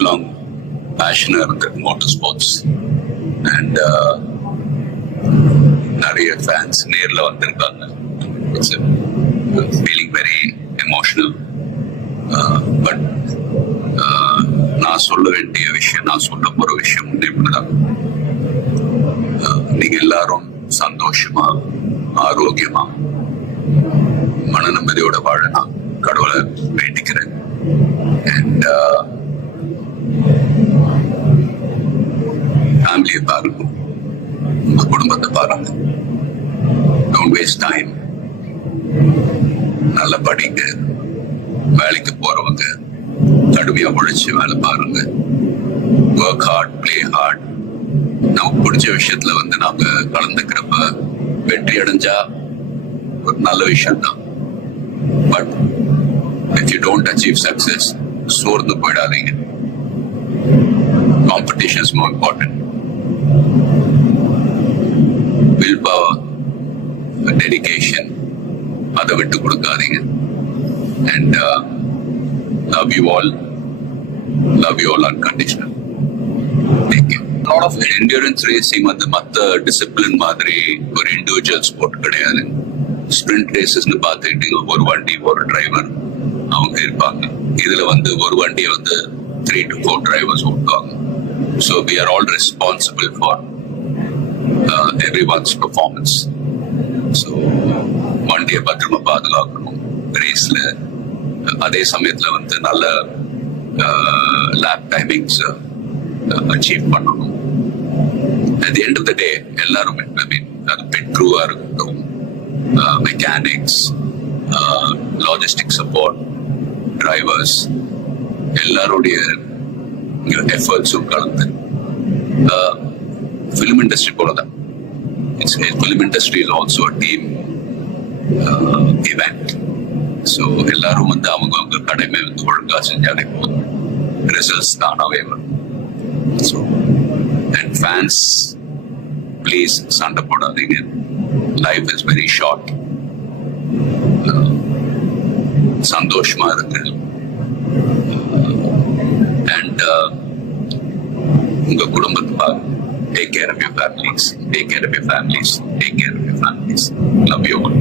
Life-long பேஷனாக இருந்திருக்கு motor sports. And நிறைய fans நேரில் வந்திருக்காங்க. It's feeling very emotional. But நான் சொல்ல வேண்டிய விஷயம், நான் சொல்ல போகிற விஷயம் இப்படிதான். நீங்க எல்லாரும் சந்தோஷமா, ஆரோக்கியமா, மன நிம்மதியோட வாழ நான் கடவுளை வேண்டிக்கிறேன். அண்ட் ஃபேமிலியை பாருங்க, உங்க குடும்பத்தை பாருங்க. Don't waste time. நல்லா படிங்க. வேலைக்கு போறவங்க கடுமையா உழைச்சு வேலை பாருங்க. Work hard, play hard. நமக்கு பிடிச்ச விஷயத்துல நாம கலந்துக்கிறப்ப வெற்றி அடைஞ்சா ஒரு நல்ல விஷயம் தான். But if you don't achieve success, சோர்ந்து போயிடாதீங்க. Competition is more important. Will power, dedication, அதை விட்டு கொடுக்காதீங்க. And love you all unconditional. Thank you. A lot of endurance racing மத்த டிசிப்ளின் மாதிரி ஒரு இண்டிவிஜுவல் ஸ்போர்ட் கிடையாது. ஸ்பிரிண்ட் ரேசஸ்னு பார்த்துக்கிட்டீங்க, ஒரு வண்டி ஒரு டிரைவர் அவங்க இருப்பாங்க. இதுல ஒரு வண்டியை 3 to 4 டிரைவர்ஸ் ஓட்டுவாங்க. So we are all responsible for everyone's performance. So வண்டியை பத்திரமா பாதுகாக்கணும் ரேஸ்ல. அதே சமயத்துல நல்ல லேப் டைமிங்ஸ் அச்சீவ் பண்ணணும். At the end of the day எல்லாரும் அது பெட் க்ரூவா இருக்கட்டும், மெக்கானிக்ஸ், லாஜிஸ்டிக் சப்போர்ட், டிரைவர்ஸ், எல்லாருடைய எஃபர்ட்ஸும் கலந்து ஃபிலிம் இண்டஸ்ட்ரி போலதான். Film industry is also a team event. So எல்லாரும் அவங்க கடமை ஒழுங்கா செஞ்சாலே போதும், ரிசல்ட்ஸ் தானாவே வரும். ஸோ அண்ட் ஃபேன்ஸ், ப்ளீஸ் சண்டை போடாதீங்க. Life is very short. சந்தோஷமா இருக்கு. அண்ட் உங்க குடும்பத்தை பாருங்க. Take care of your families. Take care of your families. Take care of your families. Love you all.